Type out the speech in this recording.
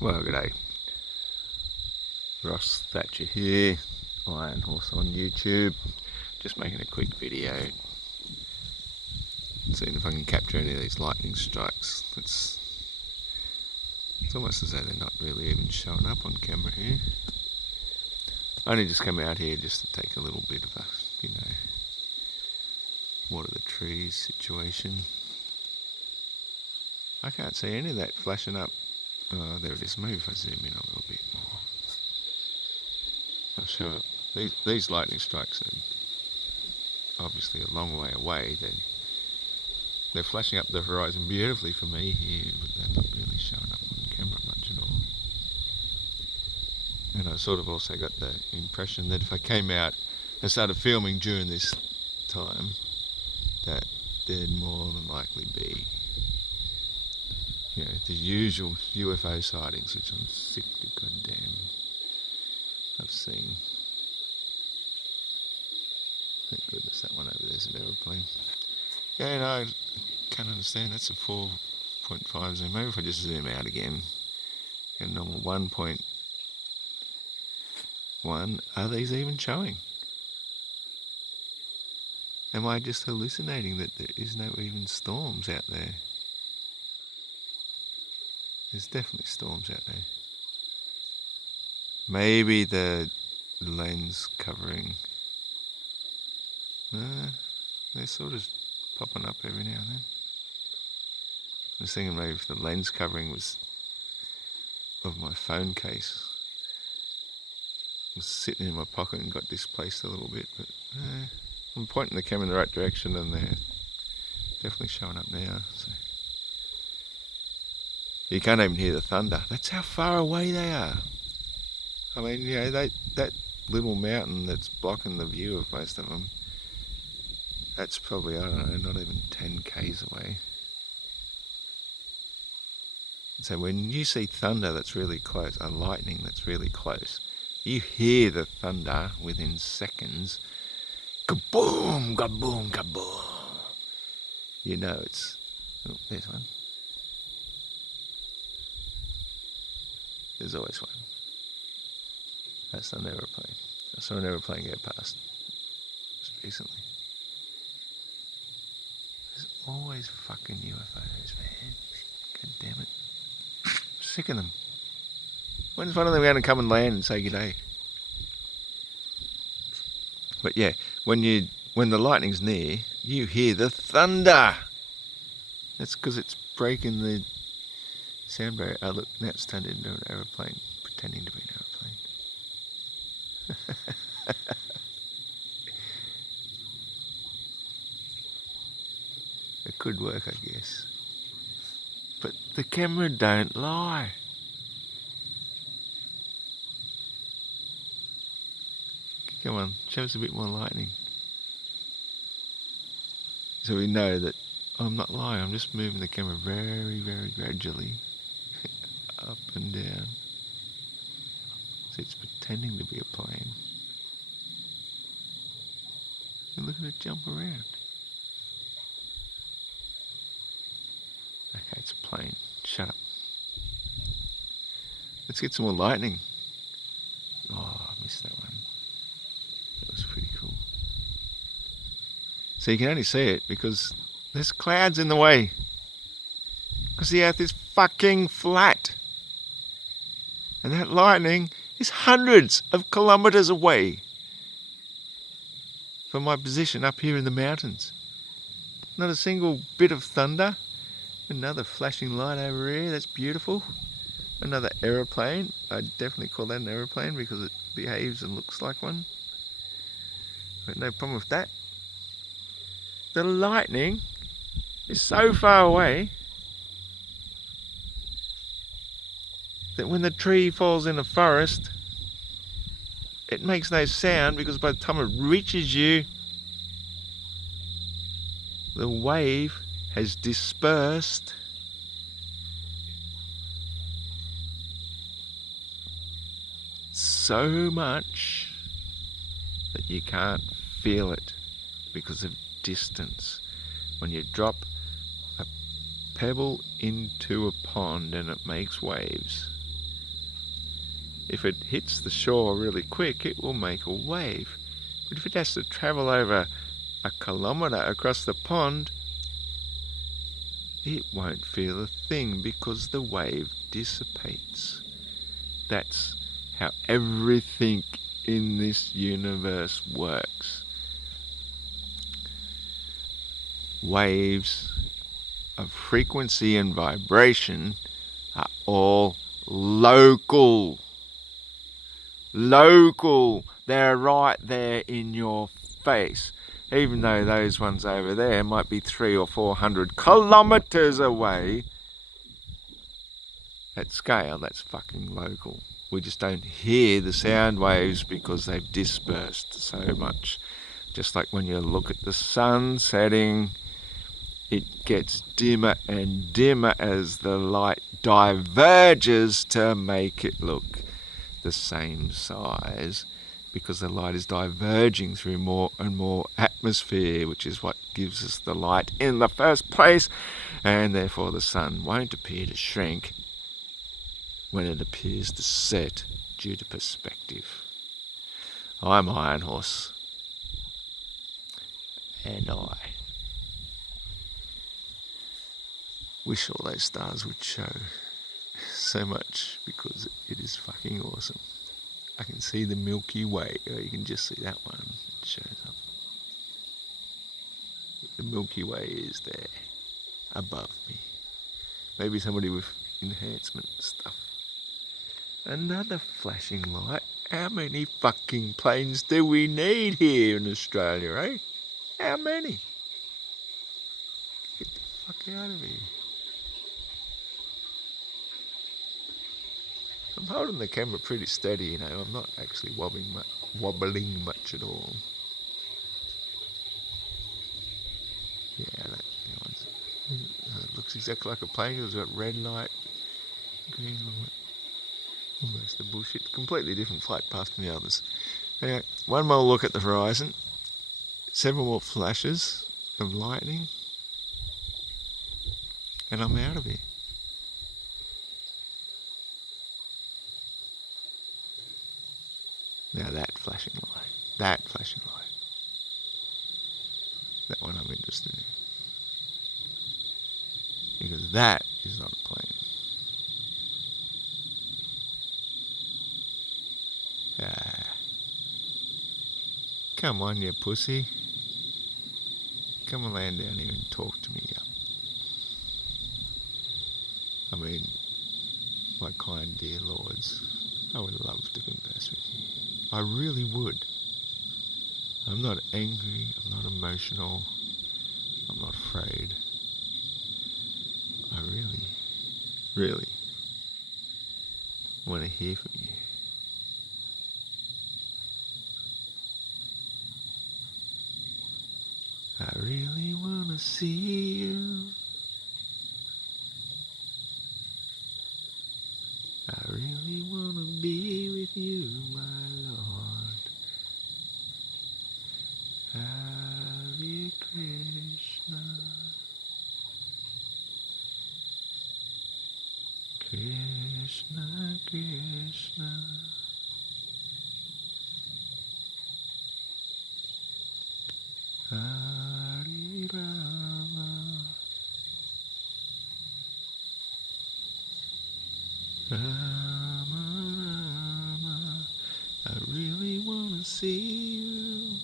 Well, g'day. Ross Thatcher here, Iron Horse on YouTube. Just making a quick video. Seeing if I can capture any of these lightning strikes. It's almost as though they're not really even showing up on camera here. I only just come out here just to take a little bit of a, what are the trees situation. I can't see any of that flashing up. Oh, there it is. Maybe if I zoom in a little bit more. I'll show it. These lightning strikes are obviously a long way away. They're flashing up the horizon beautifully for me here, but they're not really showing up on camera much at all. And I sort of also got the impression that if I came out and started filming during this time, that there'd more than likely be, the usual UFO sightings, which I'm sick to goddamn I've seen. Thank goodness that one over there's an aeroplane. Yeah, no, I can't understand. That's a 4.5 zoom. Maybe if I just zoom out again, a normal 1.1. Are these even showing? Am I just hallucinating that there is no even storms out there? There's definitely storms out there. Maybe the lens covering. They're sort of popping up every now and then. I was thinking maybe if the lens covering was of my phone case was sitting in my pocket and got displaced a little bit, but I'm pointing the camera in the right direction and they're definitely showing up now. So you can't even hear the thunder. That's how far away they are. I mean, that little mountain that's blocking the view of most of them, that's probably, I don't know, not even 10 k's away. So when you see thunder that's really close, and lightning that's really close, you hear the thunder within seconds. Kaboom, kaboom, kaboom. You know it's... Oh, there's one. There's always one. That's an aeroplane. I saw an aeroplane go past just recently. There's always fucking UFOs, man. God damn it. I'm sick of them. When's one of them going to come and land and say g'day? But yeah, when the lightning's near, you hear the thunder. That's because it's breaking the sound barrier. Oh look, now it's turned into an aeroplane, pretending to be an aeroplane. It could work, I guess. But the camera don't lie. Come on, show us a bit more lightning. So we know that I'm not lying, I'm just moving the camera very, very gradually up and down. So it's pretending to be a plane. And look at it jump around. Okay, it's a plane. Shut up. Let's get some more lightning. Oh, I missed that one. That was pretty cool. So you can only see it because there's clouds in the way. Because the earth is fucking flat. And that lightning is hundreds of kilometres away from my position up here in the mountains. Not a single bit of thunder. Another flashing light over here, that's beautiful. Another aeroplane. I'd definitely call that an aeroplane because it behaves and looks like one. But no problem with that. The lightning is so far away that when the tree falls in a forest, it makes no sound because by the time it reaches you, the wave has dispersed. So much that you can't feel it because of distance. When you drop a pebble into a pond and it makes waves, If it hits the shore really quick, it will make a wave. But if it has to travel over a kilometre across the pond, it won't feel a thing because the wave dissipates. That's how everything in this universe works. Waves of frequency and vibration are all local. Local. They're right there in your face. Even though those ones over there might be 300 or 400 kilometres away, at scale, that's fucking local. We just don't hear the sound waves because they've dispersed so much. Just like when you look at the sun setting, it gets dimmer and dimmer as the light diverges to make it look the same size, because the light is diverging through more and more atmosphere, which is what gives us the light in the first place, and therefore the sun won't appear to shrink when it appears to set due to perspective. I'm Iron Horse, and I wish all those stars would show so much, because it is fucking awesome. I can see the Milky Way. Oh, you can just see that one. It shows up. The Milky Way is there, above me. Maybe somebody with enhancement stuff. Another flashing light. How many fucking planes do we need here in Australia, eh? How many? Get the fuck out of here. I'm holding the camera pretty steady, you know. I'm not actually wobbling much at all. Yeah, that one's, it looks exactly like a plane. It's got red light, green light, almost a bullshit. Completely different flight path from the others. Anyway, one more look at the horizon. Several more flashes of lightning, and I'm out of here. Now that flashing light. That one I'm interested in. Because that is not a plane. Come on, you pussy. Come and land down here and talk to me. I mean, my kind dear lords, I would love to converse with you. I really would. I'm not angry, I'm not emotional, I'm not afraid. I really want to hear from you. I really want to see you. I really want to be with you, my Lord. Hare Krishna, Krishna Krishna, Hare Rama, Rama Rama. I really want to see you.